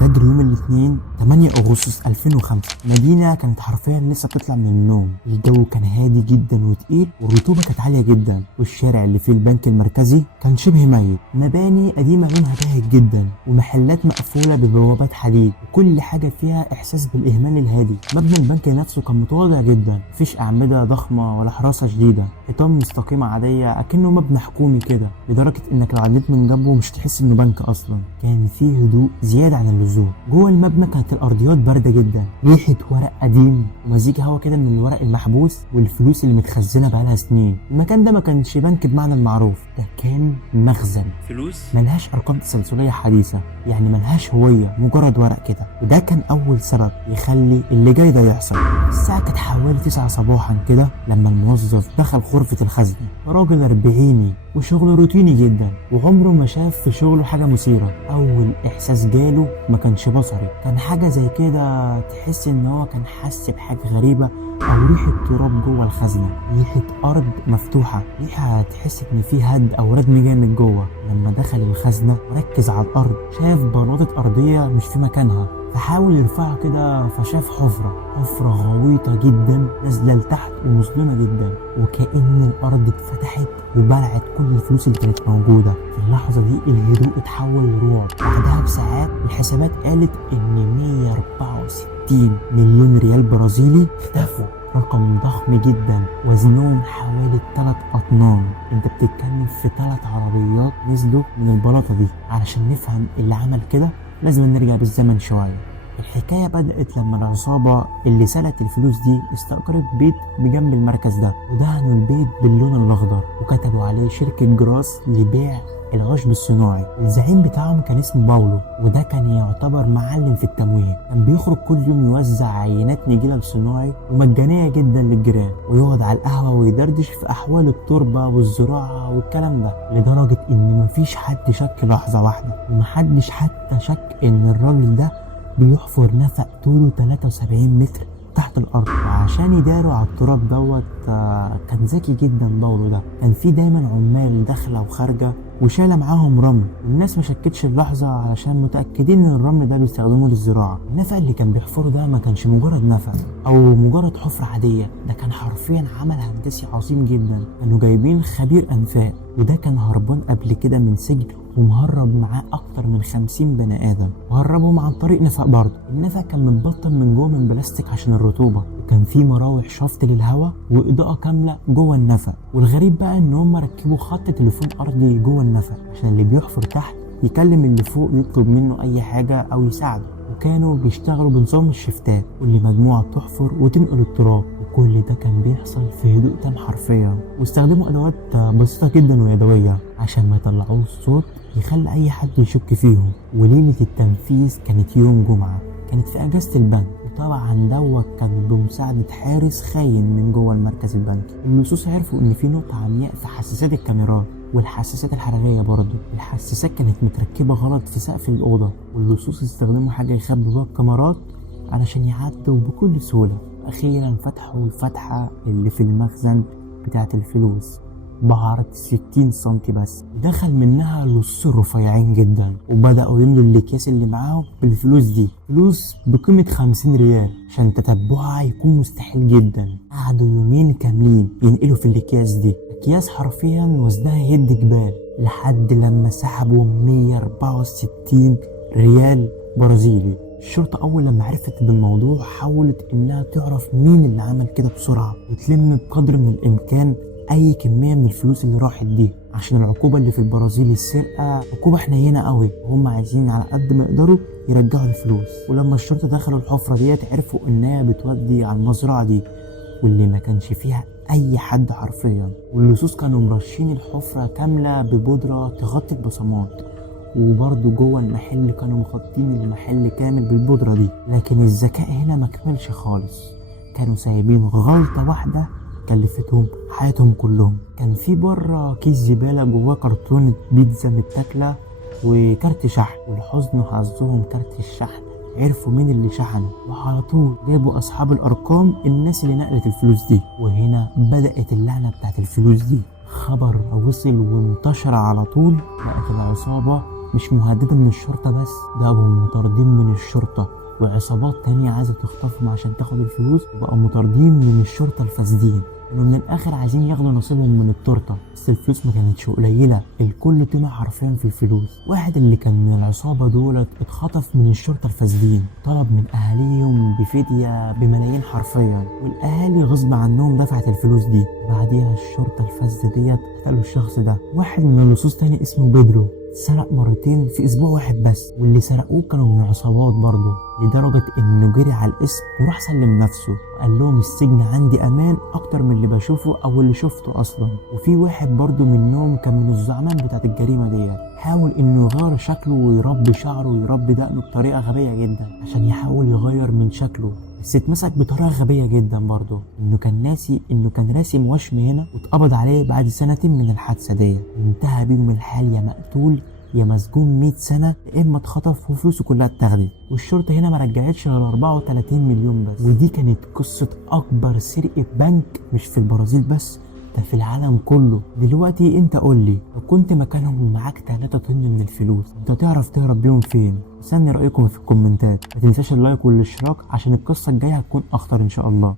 فجر يوم الاثنين 8 أغسطس 2005 مدينة كانت حرفيا لسه بتطلع من النوم. الجو كان هادي جدا وتقيل والرطوبة كانت عالية جدا، والشارع اللي فيه البنك المركزي كان شبه ميت. مباني قديمة لونها باهت جدا ومحلات مقفولة ببوابات حديد، وكل حاجة فيها إحساس بالإهمال الهادي. مبنى البنك نفسه كان متواضع جدا، مفيش أعمدة ضخمة ولا حراسة شديدة، حيطان مستقيمة عادية أكنه مبنى حكومي كده، لدرجة إنك لو عديت من جنبه مش تحس إنه بنك أصلا. كان فيه هدوء زيادة عن اللزوم. جوه المبنى كانت الأرضيات باردة جدا، ريحة ورق قديم ومزيج هوا كده من الورق المحبوس والفلوس اللي متخزنة بقالها سنين. المكان ده ما كانش بنك بمعنى المعروف، ده كان مخزن فلوس ملهاش أرقام تسلسلية حديثة، يعني ملهاش هوية، مجرد ورق كده. وده كان أول سبب يخلي اللي جاي ده يحصل. الساعة كانت حوالي 9 صباحا كده لما الموظف دخل غرفة الخزنة. راجل أربعيني وشغله روتيني جدا، وعمره ما شاف في شغله حاجة مثيرة. أول إحساس جاله ما كانش بصري، كان حاجة زي كده تحس إن هو كان حس بحاجة غريبة، أو ريحة تراب جوه الخزنة، ريحة أرض مفتوحة، ريحة تحس إن في هد أو ردم جامد جوه. لما دخل الخزنة وركز على الأرض شاف بلاطة أرضية مش في مكانها، فحاول يرفعها كده فشاف حفرة غويطة جدا نازلة لتحت ومظلمة جدا، وكأن الأرض اتفتحت وبلعت كل الفلوس اللي كانت موجودة. في اللحظة دي الهدوء اتحول لرعب. بعدها بساعات الحسابات قالت إن 164 مليون ريال برازيلي اختفوا، رقم ضخم جدا وزنهم حوالي 3 أطنان. انت بتتكلم في 3 عربيات نزلوا من البلاطة دي. علشان نفهم اللي عمل كده لازم نرجع بالزمن شوية. الحكاية بدأت لما العصابة اللي سرقت الفلوس دي استأجرت بيت بجنب المركز ده، ودهنوا البيت باللون الأخضر وكتبوا عليه شركة جراس لبيع العشب الصناعي. الزعيم بتاعهم كان اسمه باولو، وده كان يعتبر معلم في التموين. كان بيخرج كل يوم يوزع عينات نجيلة صناعي ومجانية جدا للجيران، ويقعد على القهوة ويدردش في أحوال التربة والزراعة والكلام ده، لدرجة إن مفيش حد شك لحظة واحدة، ومحدش حتى شك إن الراجل ده بيحفر نفق طوله 73 متر تحت الارض. وعشان يداروا على التراب دوت كان ذكي جدا باولو ده. كان في دايما عمال داخله وخارجه وشاله معاهم رمل، والناس ما شكتش اللحظه علشان متاكدين ان الرمل ده بيستخدموه للزراعه. النفق اللي كان بيحفره ده ما كانش مجرد نفق او مجرد حفره عاديه، ده كان حرفيا عمل هندسي عظيم جدا. كانوا جايبين خبير انفاق، وده كان هربان قبل كده من سجن ومهرب معاه اكتر من 50 بني ادم، وهربهم عن طريق نفق برضه. النفق كان متبطن من جوه من بلاستيك عشان الرطوبه، وكان فيه مراوح شفط للهواء واضاءه كامله جوه النفق. والغريب بقى ان هم ركبوا خط تليفون ارضي جوه النفق عشان اللي بيحفر تحت يكلم اللي فوق يطلب منه اي حاجه او يساعده. وكانوا بيشتغلوا بنظام الشفتات، واللي مجموعه تحفر وتنقل التراب، وكل ده كان بيحصل في هدوء تام حرفيا. واستخدموا ادوات بسيطه جدا ويدويه عشان ما يطلعوش صوت يخلي اي حد يشك فيهم. وليله التنفيذ كانت يوم جمعه، كانت في اجازه البنك، وطبعا دوت كان بمساعده حارس خاين من جوه المركز البنكي. اللصوص عرفوا ان في نقطه عمياء في حساسات الكاميرات والحساسات الحراريه برضه. الحساسات كانت متركبه غلط في سقف الاوضه، واللصوص استخدموا حاجه يخبوا بيها الكاميرات علشان يعدوا بكل سهوله. اخيرا فتحوا الفتحه اللي في المخزن بتاعت الفلوس بعرض 60 سنتي بس، دخل منها لص رفيعين جدا، وبدأوا يملوا الاكياس اللي معاهم بالفلوس دي، فلوس بقيمة 50 ريال. عشان تتبعها هيكون مستحيل جدا. قعدوا يومين كاملين ينقلوا في الاكياس دي، اكياس حرفيا وزنها يهد جبال، لحد لما سحبوا 164 ريال برازيلي. الشرطة أول لما عرفت بالموضوع حاولت إنها تعرف مين اللي عمل كده بسرعة، وتلم بقدر من الإمكان أي كمية من الفلوس اللي راحت دي، عشان العقوبة اللي في البرازيل السرقة عقوبة حنينة قوي، وهم عايزين على قد ما يقدروا يرجعوا الفلوس. ولما الشرطة دخلوا الحفرة ديت عرفوا إنها بتودي على المزرعة دي، واللي ما كانش فيها أي حد حرفيا. واللصوص كانوا مرشين الحفرة كاملة ببودرة تغطي البصمات، وبرضه جوه المحل كانوا مخطين المحل كامل بالبودرة دي. لكن الذكاء هنا مكملش خالص، كانوا سايبين غلطة واحدة كلفتهم حياتهم كلهم. كان في بره كيس زبالة جواه كرتونة بيتزا متاكلة وكارت شحن، ولحسن حظهم كارت الشحن عرفوا مين اللي شحن، وعلى طول جابوا اصحاب الارقام الناس اللي نقلت الفلوس دي. وهنا بدأت اللعنة بتاعت الفلوس دي. خبر وصل وانتشر على طول، بقت العصابة مش مهدده من الشرطه بس، ده بقوا مطاردين من الشرطه وعصابات تانية عايزة تخطفهم عشان تاخد الفلوس، وبقوا مطاردين من الشرطة الفاسدين. كانوا من الآخر عايزين ياخدوا نصيبهم من التورتة، بس الفلوس ما كانتش قليلة، الكل طمع حرفيا في الفلوس. واحد اللي كان من العصابة دولت اتخطف من الشرطة الفاسدين، طلب من أهاليهم بفدية بملايين حرفيا، والأهالي غصب عنهم دفعت الفلوس دي. بعديها الشرطة الفاسدة ديت قتلوا الشخص ده. واحد من اللصوص تاني اسمه بيدرو سرق مرتين في اسبوع واحد بس، واللي سرقوه كانوا من عصابات برضه، لدرجة انه جري على الاسم وراح سلم نفسه وقال لهم السجن عندي امان اكتر من اللي بشوفه او اللي شفته اصلا. وفي واحد برضه منهم كان من الزعماء بتاعت الجريمة ديت، حاول انه يغير شكله ويربي شعره ويربي دقنه بطريقة غبية جدا عشان يحاول يغير من شكله، بس اتمسك بطريقة غبية جدا برضه، انه كان ناسي انه كان راسم وشم هنا، واتقبض عليه بعد سنتين من الحادثة دي. انتهى بيهم الحال يا مقتول يا مسجون 100 سنة، يا اما اتخطف وفلوسه كلها اتاخدت، والشرطة هنا ما رجعتش غير 34 مليون بس. ودي كانت قصة اكبر سرقة بنك مش في البرازيل بس، ده في العالم كله. دلوقتي انت قولي لو كنت مكانهم ومعاك 3 طن من الفلوس، انت تعرف تهرب بيهم فين؟ استني رأيكم في الكومنتات، ما تنساش اللايك والاشتراك عشان القصة الجاية هتكون اخطر ان شاء الله.